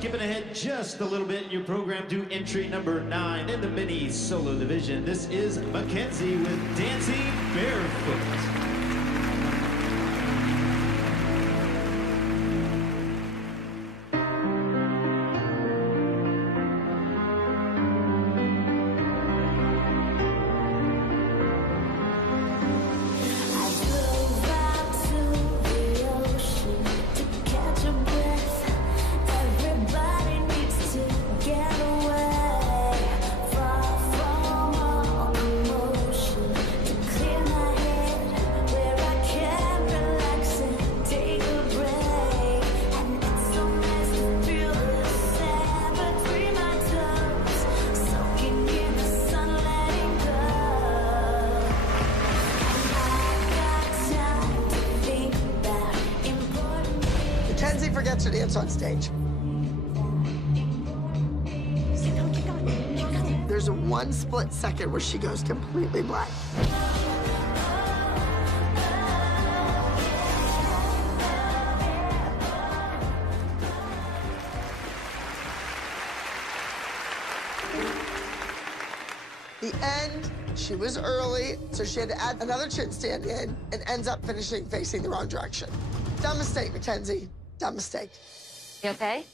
skipping ahead just a little bit in your program to entry number 9 in the mini solo division. This is Mackenzie with Dancing Barefoot. Mackenzie forgets to dance on stage. There's a 1 split second where she goes completely blank. The end, she was early, so she had to add another chin stand in and ends up finishing facing the wrong direction. Dumb mistake, Mackenzie. Dumb mistake. You okay?